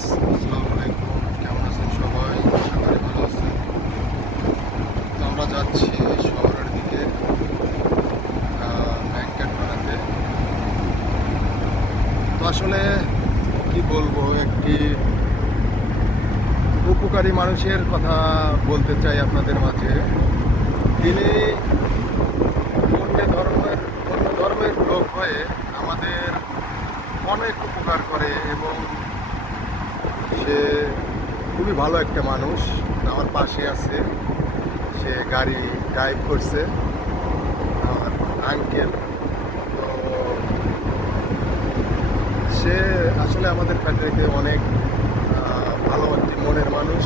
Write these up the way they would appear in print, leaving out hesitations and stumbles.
Guys, আসসালামু আলাইকুম। কেমন আছেন সবাই? আশা করি ভালো আছেন। তো আমরা যাচ্ছি শহরের দিকে ব্যাংকেট বানাতে। তো আসলে কি বলবো, একটি উপকারী মানুষের কথা বলতে চাই আপনাদের মাঝে। তিনি অন্য ধর্মের লোক হয়ে আমাদের অনেক উপকার করে এবং সে খুবই ভালো একটা মানুষ। আমার পাশে আছে, সে গাড়ি ড্রাইভ করছে, আমার আঙ্কেল। তো সে আসলে আমাদের ফ্যাক্টরিতে অনেক ভালো একটি মনের মানুষ।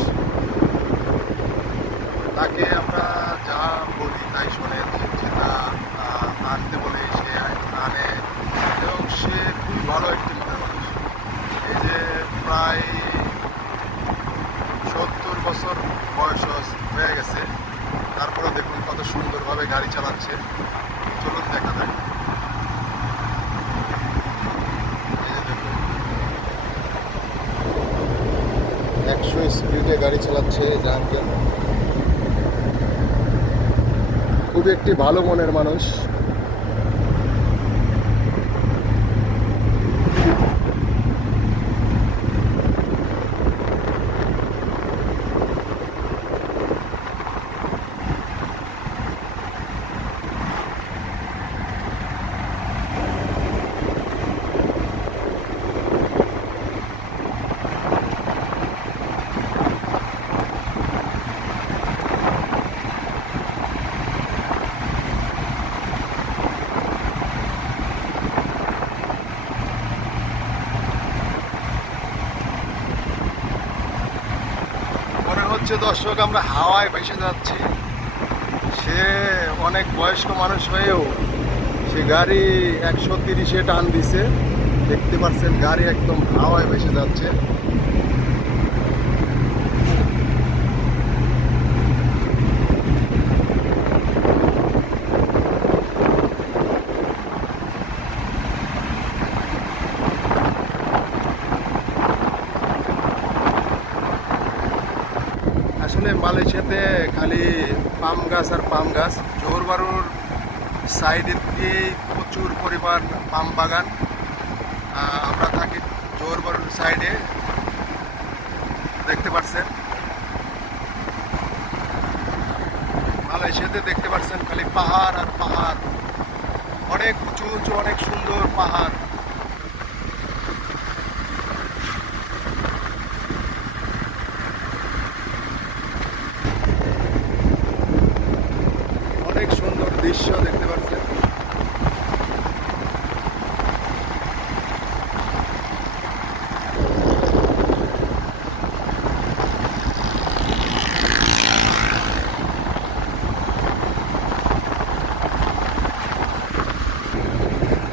তাকে আমরা যা বলি তাই শোনে, যেটা আনতে বলে সে আনে এবং সে খুব ভালো একটি মনের মানুষ। এই যে প্রায় 70 বছর বয়স হয়ে গেছে, তারপরে দেখুন কত সুন্দরভাবে গাড়ি চালাচ্ছে। চলুন দেখা যাক। এই যে দেখুন 100 স্পিডে গাড়ি চালাচ্ছে এই যে আঙ্কেল। খুবই একটি ভালো মনের মানুষ। মনে হচ্ছে দর্শক আমরা হাওয়ায় ভেসে যাচ্ছি। সে অনেক বয়স্ক মানুষ হয়েও সে গাড়ি 130-এ টান দিছে। দেখতে পাচ্ছেন গাড়ি একদম হাওয়ায় ভেসে যাচ্ছে। আসলে মালয়েশিয়াতে খালি পাম গাছ আর পাম গাছ। জোহরবারুর সাইডের দিয়ে প্রচুর পরিমাণ পাম বাগান। আমরা থাকি জোহরবারুর সাইডে, দেখতে পাচ্ছেন। মালয়েশিয়াতে দেখতে পাচ্ছেন খালি পাহাড় আর পাহাড়, অনেক উঁচু উঁচু অনেক সুন্দর পাহাড়। অনেক সুন্দর দৃশ্য দেখতে পাচ্ছেন।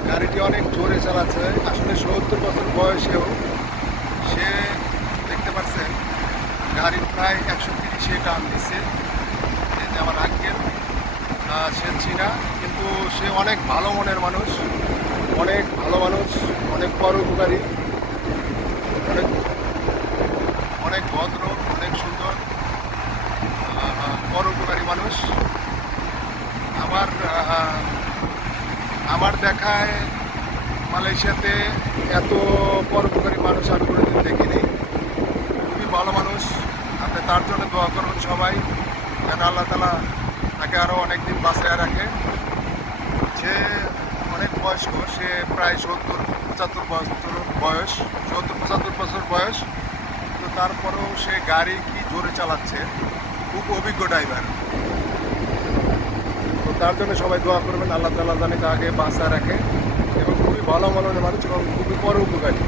গাড়িটি অনেক জোরে চালাচ্ছে। আসলে 70 বছর বয়সেও সে, দেখতে পাচ্ছেন, গাড়ি প্রায় 130-এ টান দিচ্ছে। এই যে আমার আঙ্কেল, সে চীনা, কিন্তু সে অনেক ভালো মনের মানুষ, অনেক ভালো মানুষ, অনেক পরোপকারী, অনেক অনেক ভদ্র, অনেক সুন্দর, পরোপকারী মানুষ। আমার আমার দেখায় মালয়েশিয়াতে এত পরোপকারী মানুষ আমি কোনোদিন দেখিনি। খুবই ভালো মানুষ। আপনি তার জন্য দোয়া করবেন সবাই, যেন আল্লাহ তাআলা তাকে আরও অনেকদিন বাঁচিয়ে রাখে। সে অনেক বয়স্ক, সে প্রায় 70-75 বছর বয়স, 70-75 বছর বয়স। তো তারপরেও সে গাড়ি কি জোরে চালাচ্ছে, খুব অভিজ্ঞ ড্রাইভার। তো তার জন্য সবাই দোয়া করবেন, আল্লাহ তাআলা জানে তাকে বাঁচিয়ে রাখে। এবং খুবই ভালো মনের মানুষ এবং খুবই পরোপকারী।